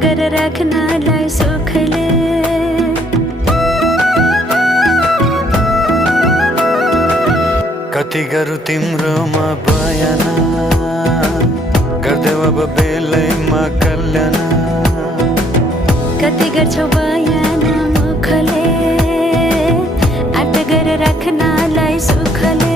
आटगर राख्नलाई सुखले। कति गरौँ तिम्रोमा बयान, गर्देऊ अब बेलैमा कल्याण। कति गर्छौ बयान मुखले, आटगर राख्नलाई सुखले।